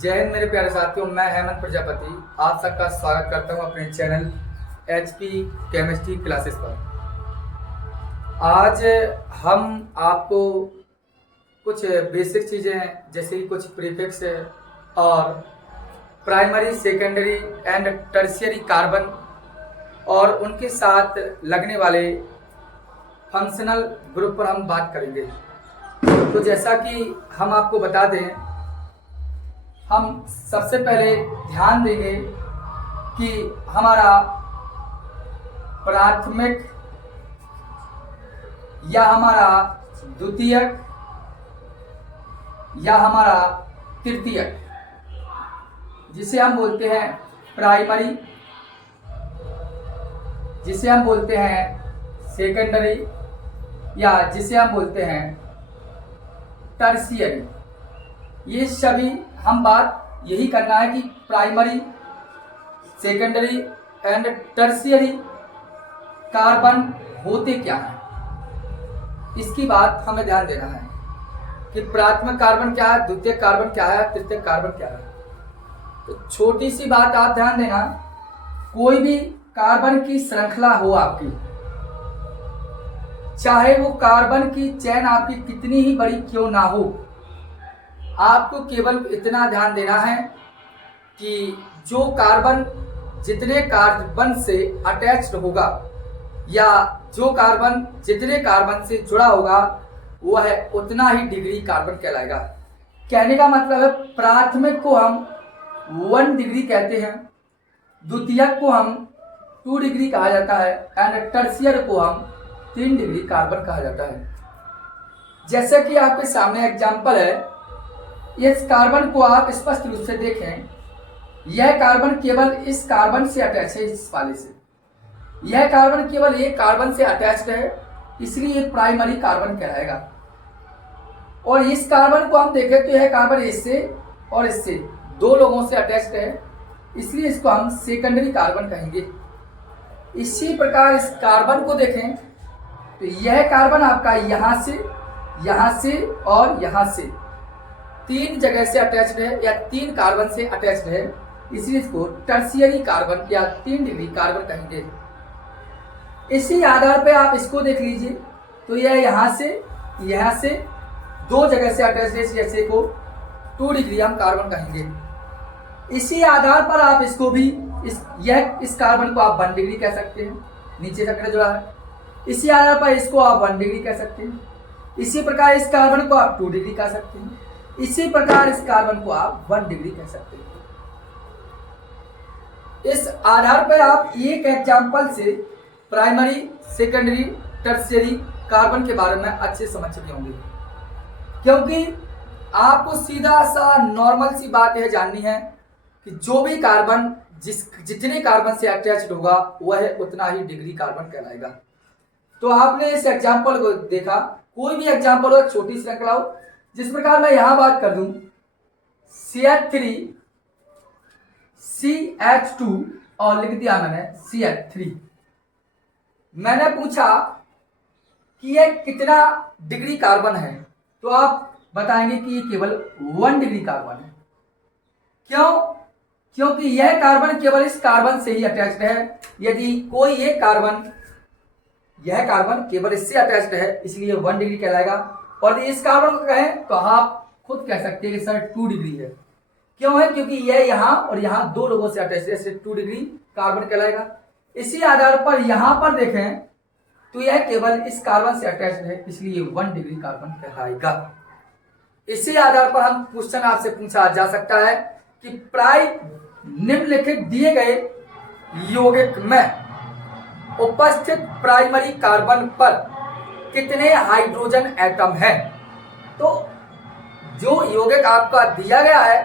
जय हिंद मेरे प्यारे साथियों, मैं हेमंत प्रजापति आप सबका स्वागत करता हूं अपने चैनल एचपी केमिस्ट्री क्लासेस पर। आज हम आपको कुछ बेसिक चीज़ें जैसे कि कुछ प्रीफिक्स और primary, secondary and tertiary carbon और उनके साथ लगने वाले फंक्शनल ग्रुप पर हम बात करेंगे। तो जैसा कि हम आपको बता दें, हम सबसे पहले ध्यान देंगे कि हमारा प्राथमिक या हमारा द्वितीयक या हमारा तृतीयक, जिसे हम बोलते हैं प्राइमरी, जिसे हम बोलते हैं सेकेंडरी या जिसे हम बोलते हैं टर्शियरी, ये सभी हम बात यही करना है कि primary, secondary and tertiary carbon होते क्या हैं, इसकी बात हमें ध्यान देना है कि प्राथमिक कार्बन क्या है, द्वितीयक कार्बन क्या है, तृतीयक कार्बन क्या है। तो छोटी सी बात आप ध्यान देना, कोई भी कार्बन की श्रृंखला हो आपकी, चाहे वो कार्बन की चेन आपकी कितनी ही बड़ी क्यों ना हो, आपको केवल इतना ध्यान देना है कि जो कार्बन जितने कार्बन से अटैच्ड होगा या जो कार्बन जितने कार्बन से जुड़ा होगा वह उतना ही डिग्री कार्बन कहलाएगा। कहने का मतलब है प्राथमिक को हम 1 डिग्री कहते हैं, द्वितीयक को हम 2 डिग्री कहा जाता है एंड टर्शियर को हम 3 डिग्री कार्बन कहा जाता है। जैसे कि आपके सामने एग्जाम्पल है, इस कार्बन को आप स्पष्ट रूप से देखें, यह कार्बन केवल इस कार्बन से अटैच है, इस वाले से। यह कार्बन केवल एक कार्बन से अटैच्ड है, इसलिए ये प्राइमरी कार्बन कहलाएगा। और इस कार्बन को हम देखें तो यह कार्बन इससे और इससे 2 लोगों से अटैच्ड है, इसलिए इसको हम सेकेंडरी कार्बन कहेंगे। इसी प्रकार इस कार्बन को देखें तो यह कार्बन आपका यहाँ से और यहाँ से 3 जगह से अटैच्ड है या 3 कार्बन से अटैच्ड है, इसलिए इसको टर्शियरी कार्बन या 3 डिग्री कार्बन कहेंगे। इसी आधार पे आप इसको देख लीजिए तो यह यहाँ से 2 जगह से अटैच्ड है, जैसे को 2 डिग्री हम कार्बन कहेंगे। इसी आधार पर आप इसको भी इस कार्बन को आप 1 डिग्री कह सकते हैं, नीचे तक जुड़ा है। इसी आधार पर इसको आप 1 डिग्री कह सकते हैं। इसी प्रकार इस कार्बन को आप 2 डिग्री कह सकते हैं। इसी प्रकार इस कार्बन को आप 1 डिग्री कह सकते हैं। इस आधार पर आप एक एग्जाम्पल से प्राइमरी, सेकेंडरी, टर्शियरी कार्बन के बारे में अच्छे समझ चुके होंगे, क्योंकि आपको सीधा सा नॉर्मल सी बात यह जाननी है कि जो भी कार्बन जितने कार्बन से अटैच्ड होगा वह उतना ही डिग्री कार्बन कहलाएगा। तो आपने इस एग्जाम्पल को देखा, कोई भी एग्जाम्पल हो, छोटी श्रृंखला हो, जिस प्रकार मैं यहां बात कर दूं CH3 CH2 और लिख दिया मैंने CH3। मैंने पूछा कि यह कितना डिग्री कार्बन है, तो आप बताएंगे कि ये केवल 1 डिग्री कार्बन है। क्यों? क्योंकि यह कार्बन केवल इस कार्बन से ही अटैच्ड है। यदि कोई एक कार्बन, यह कार्बन केवल इससे अटैच्ड है, इसलिए 1 डिग्री कहलाएगा। और इस कार्बन को कहें तो आप खुद कह सकते हैं कि सर 2 डिग्री है। क्यों है? क्योंकि यह यहाँ और यहाँ 2 लोगों से अटैच है, इसलिए 2 डिग्री कार्बन कहलाएगा। इसी आधार पर यहाँ पर देखें तो यह केवल इस कार्बन से अटैच्ड है, इसलिए 1 डिग्री कार्बन कहलाएगा। इसी आधार पर हम क्वेश्चन आपसे पूछा जा सकता है कि निम्नलिखित दिए गए यौगिक में उपस्थित प्राइमरी कार्बन पर कितने हाइड्रोजन एटम हैं। तो जो यौगिक आपका दिया गया है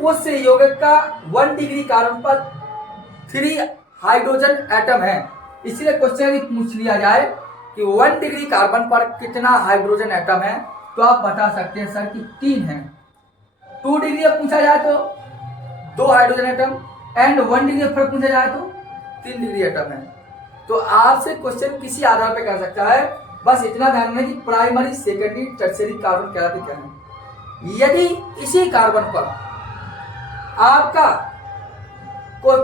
उस यौगिक का 1 डिग्री कार्बन पर 3 हाइड्रोजन एटम है, इसलिए क्वेश्चन पूछ लिया जाए कि 1 डिग्री कार्बन पर कितना हाइड्रोजन एटम है, तो आप बता सकते हैं सर कि 3 है। 2 डिग्री पूछा जाए तो 2 हाइड्रोजन एटम एंड 1 डिग्री पर पूछा जाए तो 3 डिग्री एटम है। तो आपसे क्वेश्चन किसी आधार पर कर सकता है, बस इतना ध्यान में कि प्राइमरी, सेकेंडरी, टर्शियरी कार्बन कहलाते क्या है। यदि इसी कार्बन पर आपका को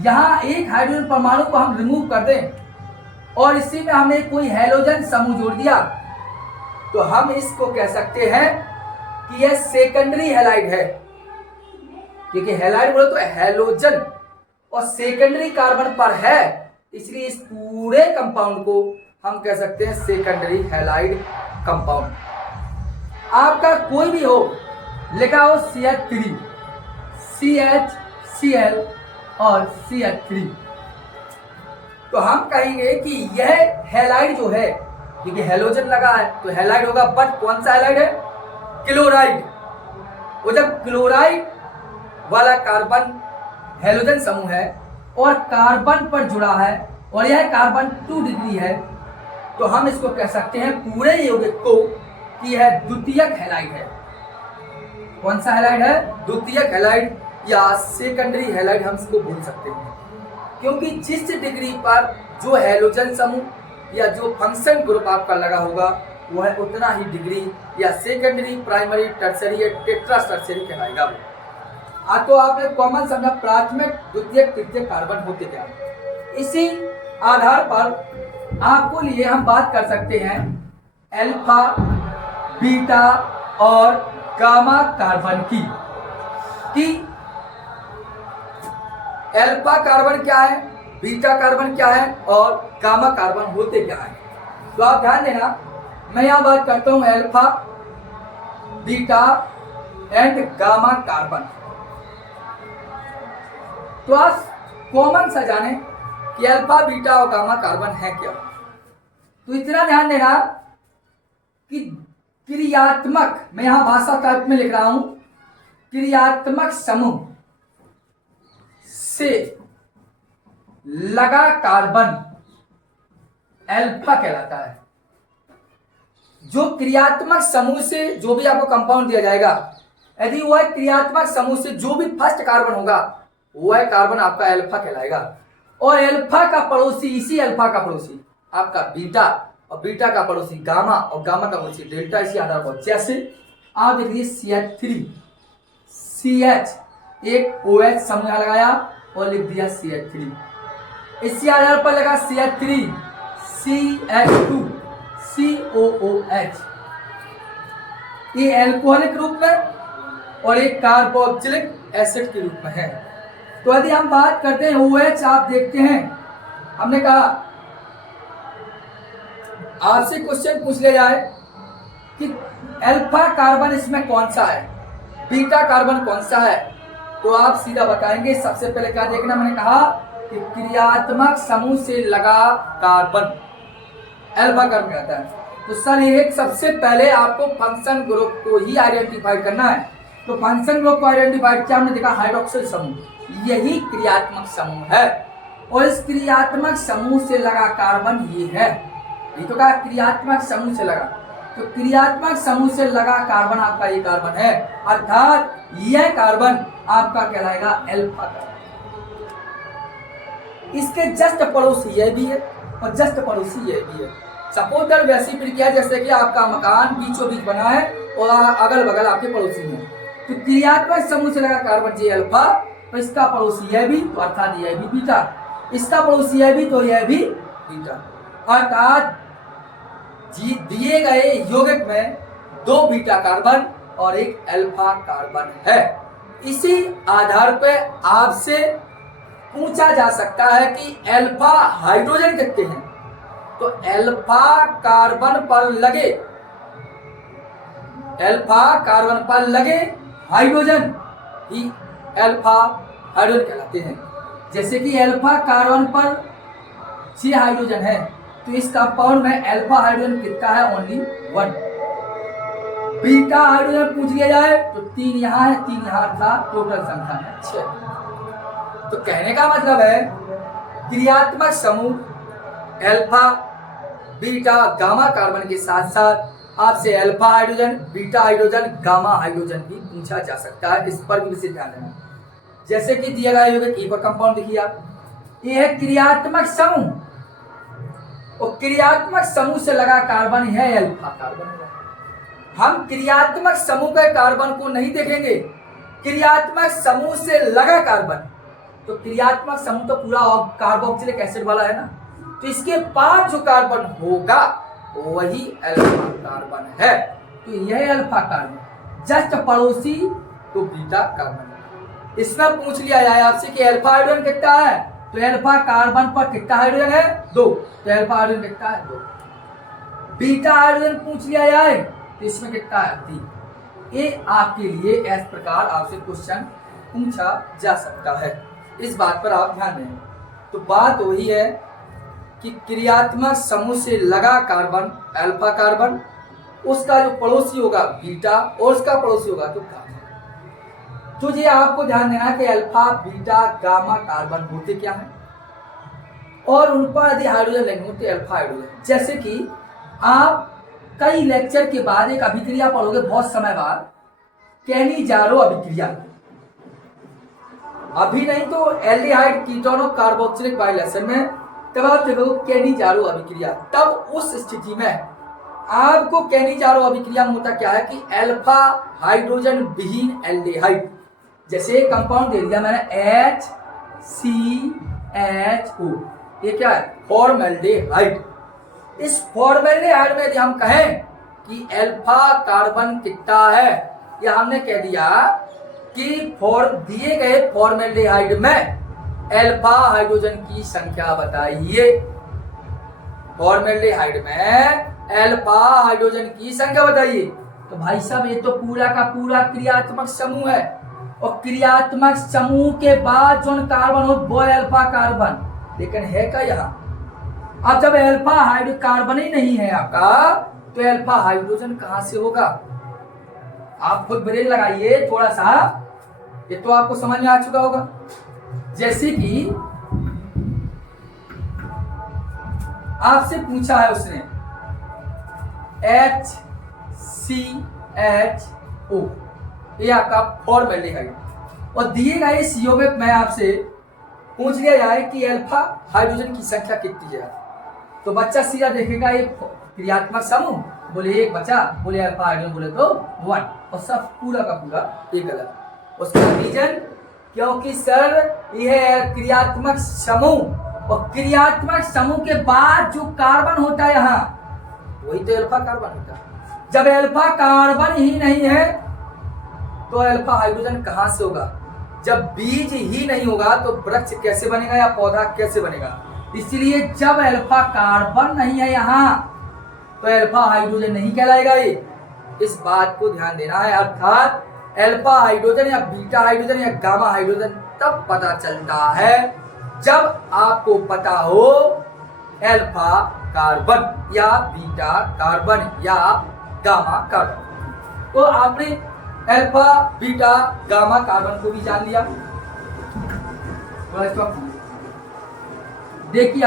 यहाँ एक हाइड्रोजन परमाणु को हम रिमूव कर दें और इसी में हमने कोई हैलोजन समूह जोड़ दिया, तो हम इसको कह सकते हैं कि यह सेकेंडरी हैलाइड है, क्योंकि हैलाइड बोले तो हैलोजन और सेकेंडरी कार्बन पर है, इसलिए इस पूरे कंपाउंड को हम कह सकते हैं सेकेंडरी हैलाइड कंपाउंड। आपका कोई भी हो, लिखा हो CH3, CHCl और CH3, तो हम कहेंगे कि यह हैलाइड जो है, क्योंकि हैलोजन लगा है तो हैलाइड होगा, बट कौन सा हैलाइड है? क्लोराइड। वो जब क्लोराइड वाला कार्बन हैलोजन समूह है और कार्बन पर जुड़ा है और यह कार्बन 2 डिग्री है, तो हम इसको कह सकते हैं पूरे यौगिक को कि यह द्वितीयक हैलाइड है। कौन सा हैलाइड है? द्वितीयक हैलाइड या सेकेंडरी हैलाइड हम इसको बोल सकते हैं, क्योंकि जिस डिग्री पर जो हैलोजन समूह या जो फंक्शन ग्रुप आपका लगा होगा वह उतना ही डिग्री या सेकेंडरी, प्राइमरी, टर्सरी या टेट्रास टर्सरी कहलाएगा वो। तो आपने कॉमन समझा प्राथमिक, द्वितीयक, तृतीयक कार्बन होते क्या। इसी आधार पर आपको लिए हम बात कर सकते हैं अल्फा, बीटा और गामा कार्बन की, कि अल्फा कार्बन क्या है, बीटा कार्बन क्या है और गामा कार्बन होते क्या है। तो आप ध्यान देना, मैं यहां बात करता हूं alpha, beta and gamma carbon. तो आप कॉमन सा जाने कि अल्फा, बीटा और गामा कार्बन है क्या। तो इतना ध्यान देना कि क्रियात्मक, मैं यहां भाषा टाइप में लिख रहा हूं, क्रियात्मक समूह से लगा कार्बन अल्फा कहलाता है। जो क्रियात्मक समूह से जो भी आपको कंपाउंड दिया जाएगा, यदि वह क्रियात्मक समूह से जो भी फर्स्ट कार्बन होगा वह कार्बन आपका अल्फा कहलाएगा। और अल्फा का पड़ोसी, इसी अल्फा का पड़ोसी आपका बीटा, और बीटा का पड़ोसी गामा, और गामा का पड़ोसी डेल्टा। इसी आधार पर जैसे आप देखिए CH3, CH एक OH समूह लगाया और लिख दिया CH3। इसी आधार पर लगा CH3, CH2, COOH। ये एल्कोहलिक रूप में और एक कार्बोक्सिलिक एसिड के रूप में है। तो यदि हम बात करते हैं OH, आप देखते हैं हमने कहा आपसे क्वेश्चन पूछ लिया जाए कि अल्फा कार्बन इसमें कौन सा है, बीटा कार्बन कौन सा है, तो आप सीधा बताएंगे। सबसे पहले क्या देखना, मैंने कहा कि क्रियात्मक समूह से लगा कार्बन अल्फा कार्बन कहता है। तो सर एक सबसे पहले आपको फंक्शन ग्रुप को ही आइडेंटिफाई करना है। तो फंक्शन ग्रुप को आइडेंटिफाई किया हमने, देखा हाइड्रोक्सिल समूह, यही क्रियात्मक समूह है। और इस क्रियात्मक समूह से लगा कार्बन ये है, ये तो कहा क्रियात्मक समूह से लगा, तो क्रियात्मक समूह से लगा कार्बन आपका ये कार्बन है, अर्थात यह कार्बन आपका कहलाएगा अल्फा कार्बन। इसके जस्ट पड़ोसी यह भी है और जस्ट पड़ोसी यह भी है। सपोज वैसी प्रक्रिया जैसे कि आपका मकान बीचों बीच बना है और अगल बगल आपके पड़ोसी हैं, तो क्रियात्मक समूह से लगा कार्बन ये अल्फा, तो इसका पड़ोसी यह भी, तो अर्थात यह भी बीटा, इसका पड़ोसी यह भी, तो यह भी बीटा। अर्थात दिए गए यौगिक में 2 बीटा कार्बन और एक अल्फा कार्बन है। इसी आधार पर आपसे पूछा जा सकता है कि अल्फा हाइड्रोजन कितने हैं, तो अल्फा कार्बन पर लगे, अल्फा कार्बन पर लगे हाइड्रोजन ही अल्फा हाइड्रोजन कहलाते हैं। जैसे कि अल्फा कार्बन पर 6 हाइड्रोजन है, तो इस कंपाउंड में अल्फा हाइड्रोजन कितना है, ओनली 1। बीटा हाइड्रोजन पूछ लिया जाए तो 3 यहाँ है, 3 यहाँ, अर्थात टोटल संख्या है 6। तो कहने का मतलब है क्रियात्मक समूह अल्फा, बीटा, गामा कार्बन के साथ साथ आपसे alpha hydrogen, beta hydrogen, gamma hydrogen भी पूछा जा सकता है। इस पर भी विशेष ध्यान देना। जैसे कि दिया गया यौगिक एक और कंपाउंड देखिए आप, ये है क्रियात्मक समूह, और क्रियात्मक समूह से लगा कार्बन है अल्फा कार्बन। हम क्रियात्मक समूह के कार्बन को नहीं देखेंगे, क्रियात्मक समूह से लगा कार्बन, तो क्रियात्मक समूह तो पूरा कार्बोक्सिलिक एसिड वाला है ना, तो इसके पास जो कार्बन होगा वही अल्फा कार्बन है। तो यह अल्फा कार्बन जस्ट पड़ोसी तो बीटा कार्बन। इसमें पूछ लिया जाए आपसे कि अल्फा हाइड्रोजन कितना है, तो अल्फा कार्बन पर कितना हाइड्रोजन है, 2, तो अल्फा हाइड्रोजन कितना है, 2। बीटा हाइड्रोजन पूछ लिया जाए तो इसमें कितना है, 3। ये आपके लिए इस प्रकार आपसे क्वेश्चन पूछा जा सकता है, इस बात पर आप ध्यान दें। तो बात वही है कि क्रियात्मक समूह से लगा कार्बन अल्फा कार्बन, उसका जो पड़ोसी होगा बीटा और उसका पड़ोसी होगा तो गामा। तो ये आपको ध्यान देना कि अल्फा बीटा गामा कार्बन होते क्या हैं और उन पर यदि हाइड्रोजन लेंगे होते अल्फा हाइड्रोजन। जैसे कि आप कई लेक्चर के बाद एक अभिक्रिया पढ़ोगे बहुत समय बाद, कैनिजारो अभिक्रिया, अभी नहीं तो एल्डिहाइड कीटोन और कार्बोक्सिलिक बाइलेशन में, तब आप देखोगे कैनिजारो अभिक्रिया। तब उस स्थिति में आपको कैनिजारो अभिक्रिया में होता क्या है कि अल्फा हाइड्रोजन विहीन एल्डिहाइड, जैसे कंपाउंड दे दिया मैंने HCHO, ये क्या है, फॉर्मेल्डिहाइड। इस फॉर्मेल्डिहाइड में यदि हम कहें कि अल्फा कार्बन कितना है, या हमने कह दिया कि दिए गए फॉर्मेल्डिहाइड में अल्फा हाइड्रोजन की संख्या बताइए। फॉर्मेल्डिहाइड में अल्फा हाइड्रोजन की संख्या बताइए। तो भाई साहब ये तो पूरा का पूरा क्रियात्मक समूह है, और क्रियात्मक समूह के बाद जो कार्बन हो वो अल्फा कार्बन, लेकिन है क्या यहाँ। अब जब अल्फा हाइड्रो कार्बन ही नहीं है आपका, तो अल्फा हाइड्रोजन कहां से होगा। आप खुद ब्रेक लगाइए थोड़ा सा, ये तो आपको समझ में आ चुका होगा। जैसे कि आपसे पूछा है उसने HCHO, ये आपका फॉर्मेल्डिहाइड, और दिए गए CO में मैं आपसे पूछ लिया जाए कि अल्फा हाइड्रोजन की संख्या कितनी है, तो बच्चा सीधा देखेगा एक क्रियात्मक समूह, बोले एक बचा, बोले अल्फा हाइड्रोजन, बोले तो 1, और सब पूरा का पूरा एक गलत। उसका रीजन क्योंकि सर यह क्रियात्मक समूह, और क्रियात्मक समूह के बाद जो कार्बन होता है यहाँ वही तो अल्फा कार्बन होता है। जब अल्फा कार्बन ही नहीं है तो अल्फा हाइड्रोजन कहां से होगा। जब बीज ही नहीं होगा तो वृक्ष कैसे बनेगा या पौधा कैसे बनेगा। इसलिए जब अल्फा कार्बन नहीं है यहाँ तो अल्फा हाइड्रोजन नहीं कहलाएगा ये, इस बात को ध्यान देना है। अर्थात अल्फा हाइड्रोजन या बीटा हाइड्रोजन या गामा हाइड्रोजन तब पता चलता है जब आपको पता हो अल्फा कार्बन या बीटा कार्बन या गामा कार्बन। तो आपने अल्फा बीटा गामा कार्बन को भी जान लिया। देखिए